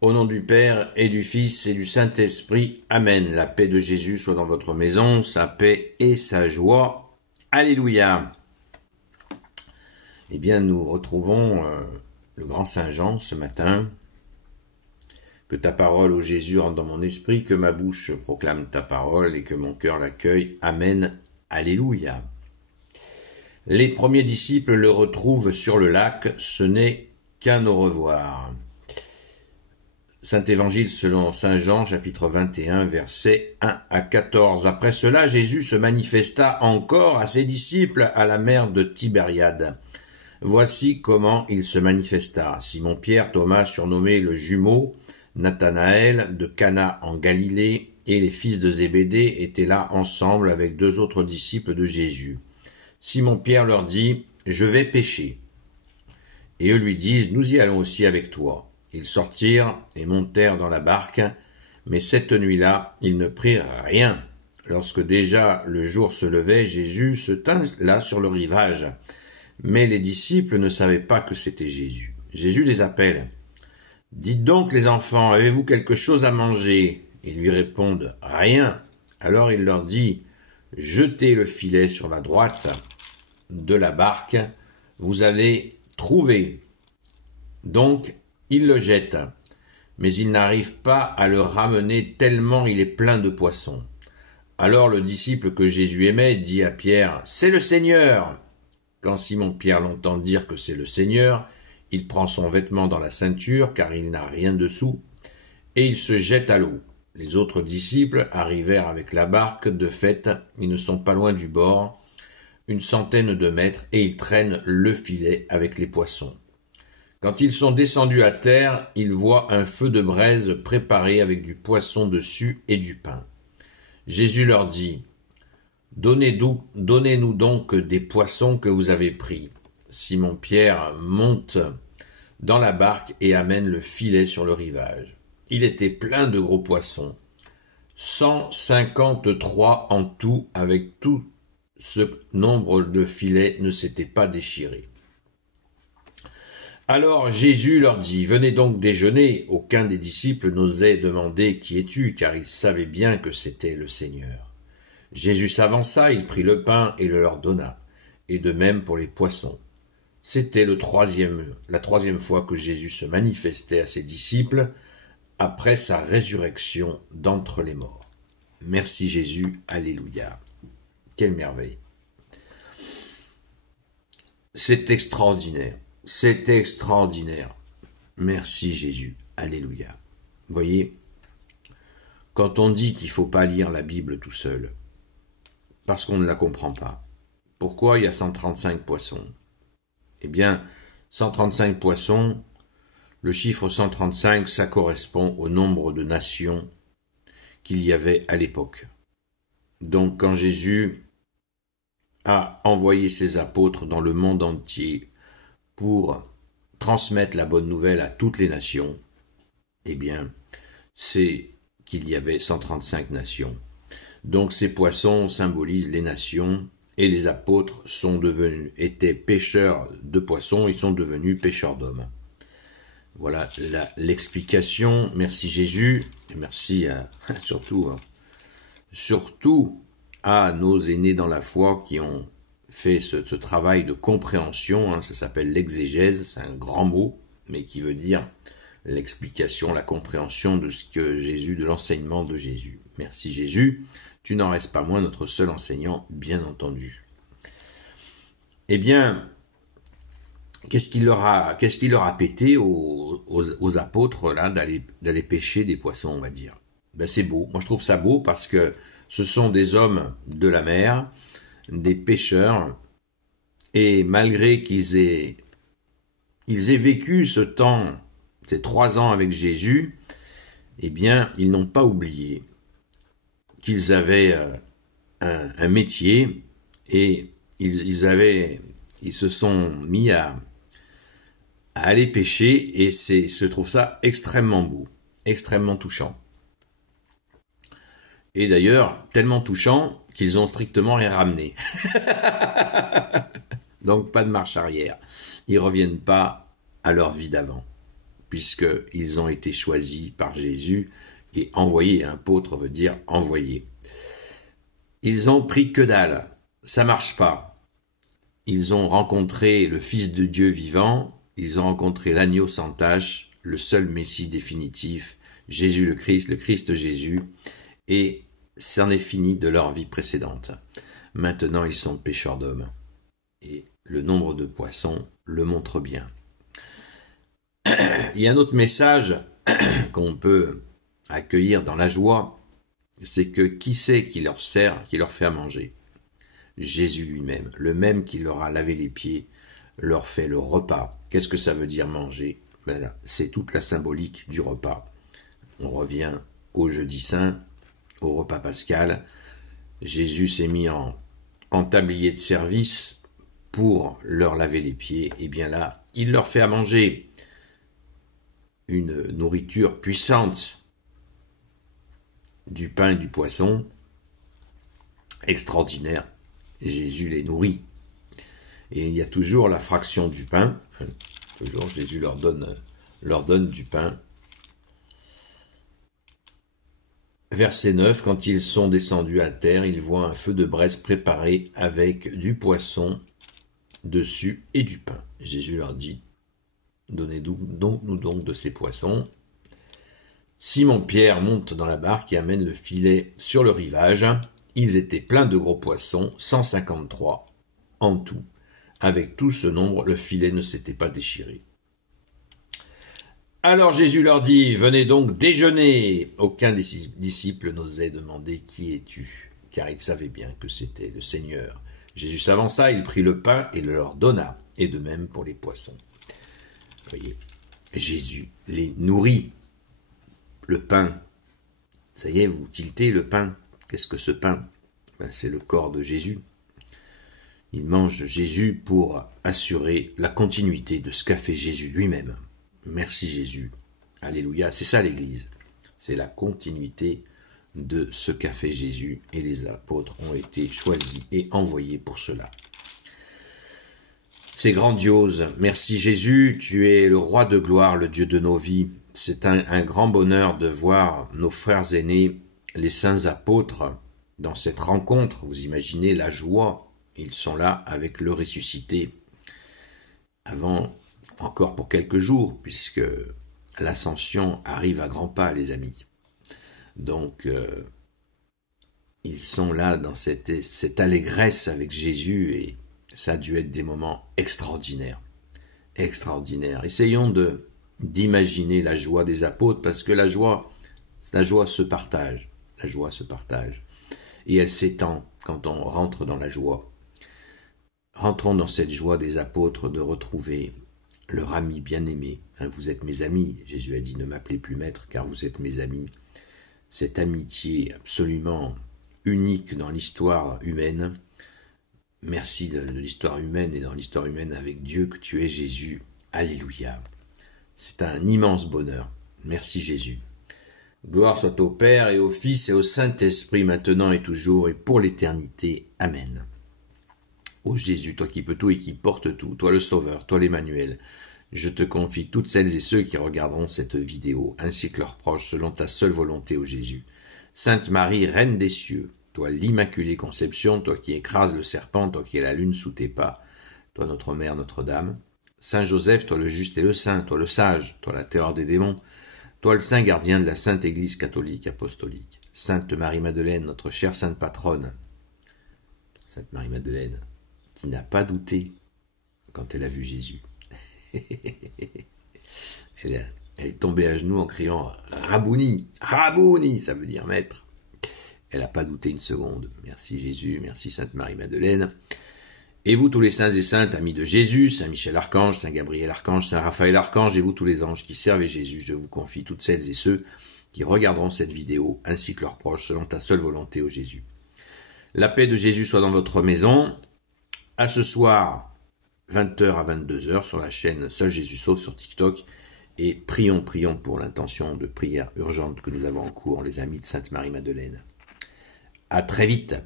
Au nom du Père et du Fils et du Saint-Esprit. Amen. La paix de Jésus soit dans votre maison, sa paix et sa joie. Alléluia. Eh bien, nous retrouvons le grand Saint Jean ce matin. Que ta parole, ô Jésus, rentre dans mon esprit, que ma bouche proclame ta parole et que mon cœur l'accueille. Amen. Alléluia. Les premiers disciples le retrouvent sur le lac, ce n'est qu'un au revoir. Saint Évangile selon Saint Jean, chapitre 21, versets 1 à 14. Après cela, Jésus se manifesta encore à ses disciples à la mer de Tibériade. Voici comment il se manifesta. Simon-Pierre, Thomas, surnommé le jumeau, Nathanaël de Cana en Galilée et les fils de Zébédée étaient là ensemble avec deux autres disciples de Jésus. Simon-Pierre leur dit « Je vais pêcher ». Et eux lui disent « Nous y allons aussi avec toi ». Ils sortirent et montèrent dans la barque, mais cette nuit-là, ils ne prirent rien. Lorsque déjà le jour se levait, Jésus se tint là sur le rivage. Mais les disciples ne savaient pas que c'était Jésus. Jésus les appelle. « Dites donc les enfants, avez-vous quelque chose à manger ?» Ils lui répondent « Rien ». Alors il leur dit « Jetez le filet sur la droite de la barque, vous allez trouver. » Donc, ils le jettent, mais ils n'arrivent pas à le ramener tellement il est plein de poissons. Alors le disciple que Jésus aimait dit à Pierre « C'est le Seigneur !» Quand Simon-Pierre l'entend dire que c'est le Seigneur, il prend son vêtement dans la ceinture, car il n'a rien dessous, et il se jette à l'eau. Les autres disciples arrivèrent avec la barque, de fait, ils ne sont pas loin du bord, 100 de mètres, et ils traînent le filet avec les poissons. Quand ils sont descendus à terre, ils voient un feu de braise préparé avec du poisson dessus et du pain. Jésus leur dit « Donnez-nous donc des poissons que vous avez pris. » Simon-Pierre monte dans la barque et amène le filet sur le rivage. Il était plein de gros poissons, 153 en tout, avec tout ce nombre de filets ne s'était pas déchiré. Alors Jésus leur dit « Venez donc déjeuner ». Aucun des disciples n'osait demander « Qui es-tu ?» car ils savaient bien que c'était le Seigneur. Jésus s'avança, il prit le pain et le leur donna, et de même pour les poissons. C'était la troisième fois que Jésus se manifestait à ses disciples après sa résurrection d'entre les morts. Merci Jésus, alléluia. Quelle merveille. C'est extraordinaire. C'est extraordinaire. Merci Jésus. Alléluia. Vous voyez, quand on dit qu'il ne faut pas lire la Bible tout seul, parce qu'on ne la comprend pas, pourquoi il y a 135 poissons? Eh bien, 135 poissons, le chiffre 135, ça correspond au nombre de nations qu'il y avait à l'époque. Donc, quand Jésus a envoyé ses apôtres dans le monde entier pour transmettre la bonne nouvelle à toutes les nations, eh bien, c'est qu'il y avait 135 nations. Donc ces poissons symbolisent les nations et les apôtres étaient pêcheurs de poissons, ils sont devenus pêcheurs d'hommes. Voilà l'explication. Merci Jésus, et merci surtout à nos aînés dans la foi qui ont fait ce travail de compréhension, ça s'appelle l'exégèse, c'est un grand mot, mais qui veut dire l'explication, la compréhension de l'enseignement de Jésus. Merci Jésus, tu n'en restes pas moins notre seul enseignant, bien entendu. Eh bien, qu'est-ce qu'il leur a pété aux apôtres là d'aller pêcher des poissons, on va dire. Ben c'est beau, moi je trouve ça beau parce que ce sont des hommes de la mer, des pêcheurs, et malgré qu'ils aient vécu ce temps, ces 3 ans avec Jésus, eh bien, ils n'ont pas oublié qu'ils avaient un métier et ils se sont mis à aller pêcher et je trouve ça extrêmement beau, extrêmement touchant. Et d'ailleurs, tellement touchant qu'ils ont strictement rien ramené. Donc pas de marche arrière. Ils reviennent pas à leur vie d'avant. puisqu'ils ont été choisis par Jésus et envoyés. Apôtre veut dire envoyé. Ils ont pris que dalle, ça marche pas. Ils ont rencontré le Fils de Dieu vivant, ils ont rencontré l'agneau sans tache, le seul Messie définitif, Jésus le Christ Jésus, et c'en est fini de leur vie précédente. Maintenant, ils sont pêcheurs d'hommes. Et le nombre de poissons le montre bien. Il y a un autre message qu'on peut accueillir dans la joie, c'est que qui c'est qui leur sert, qui leur fait à manger? Jésus lui-même, le même qui leur a lavé les pieds, leur fait le repas. Qu'est-ce que ça veut dire manger? Ben c'est toute la symbolique du repas. On revient au jeudi saint, au repas pascal. Jésus s'est mis en tablier de service pour leur laver les pieds. Et bien là, il leur fait à manger une nourriture puissante, du pain et du poisson, extraordinaire. Jésus les nourrit. Et il y a toujours la fraction du pain. Toujours, Jésus leur donne du pain. Verset 9, quand ils sont descendus à terre, ils voient un feu de braise préparé avec du poisson dessus et du pain. Jésus leur dit, donnez-nous donc de ces poissons. Simon-Pierre monte dans la barque et amène le filet sur le rivage. Ils étaient pleins de gros poissons, 153 en tout. Avec tout ce nombre, le filet ne s'était pas déchiré. Alors Jésus leur dit, venez donc déjeuner. Aucun des disciples n'osait demander qui es-tu, car il savait bien que c'était le Seigneur. Jésus s'avança, il prit le pain et le leur donna, et de même pour les poissons. Voyez, Jésus les nourrit. Le pain, ça y est, vous tiltez le pain. Qu'est-ce que ce pain? Ben, c'est le corps de Jésus. Il mange Jésus pour assurer la continuité de ce qu'a fait Jésus lui-même. Merci Jésus. Alléluia. C'est ça l'Église. C'est la continuité de ce qu'a fait Jésus et les apôtres ont été choisis et envoyés pour cela. C'est grandiose. Merci Jésus. Tu es le roi de gloire, le Dieu de nos vies. C'est un grand bonheur de voir nos frères aînés, les saints apôtres, dans cette rencontre. Vous imaginez la joie. Ils sont là avec le ressuscité. Avant, encore pour quelques jours, puisque l'ascension arrive à grands pas, les amis. Donc, ils sont là dans cette allégresse avec Jésus et ça a dû être des moments extraordinaires. Extraordinaires. Essayons d'imaginer la joie des apôtres parce que la joie se partage. La joie se partage. Et elle s'étend quand on rentre dans la joie. Rentrons dans cette joie des apôtres de retrouver leur ami bien-aimé. Vous êtes mes amis. Jésus a dit, ne m'appelez plus maître, car vous êtes mes amis. Cette amitié absolument unique dans l'histoire humaine. Merci de l'histoire humaine et dans l'histoire humaine avec Dieu que tu es Jésus. Alléluia. C'est un immense bonheur. Merci Jésus. Gloire soit au Père et au Fils et au Saint-Esprit, maintenant et toujours et pour l'éternité. Amen. Ô Jésus, toi qui peux tout et qui portes tout, toi le Sauveur, toi l'Emmanuel, je te confie toutes celles et ceux qui regarderont cette vidéo, ainsi que leurs proches, selon ta seule volonté, ô Jésus. Sainte Marie, Reine des cieux, toi l'Immaculée Conception, toi qui écrases le serpent, toi qui es la lune sous tes pas, toi notre Mère, Notre-Dame. Saint Joseph, toi le juste et le saint, toi le sage, toi la terreur des démons, toi le saint gardien de la Sainte Église catholique apostolique. Sainte Marie-Madeleine, notre chère sainte patronne. Sainte Marie-Madeleine, qui n'a pas douté quand elle a vu Jésus. Elle est tombée à genoux en criant « Rabouni !»« Rabouni !» ça veut dire maître. Elle n'a pas douté une seconde. Merci Jésus, merci Sainte Marie-Madeleine. Et vous tous les saints et saintes, amis de Jésus, Saint Michel Archange, Saint Gabriel Archange, Saint Raphaël Archange, et vous tous les anges qui servez Jésus, je vous confie toutes celles et ceux qui regarderont cette vidéo, ainsi que leurs proches, selon ta seule volonté, ô Jésus. La paix de Jésus soit dans votre maison. À ce soir, 20h à 22h, sur la chaîne Seul Jésus Sauve sur TikTok. Et prions pour l'intention de prière urgente que nous avons en cours, les amis de Sainte Marie-Madeleine. À très vite.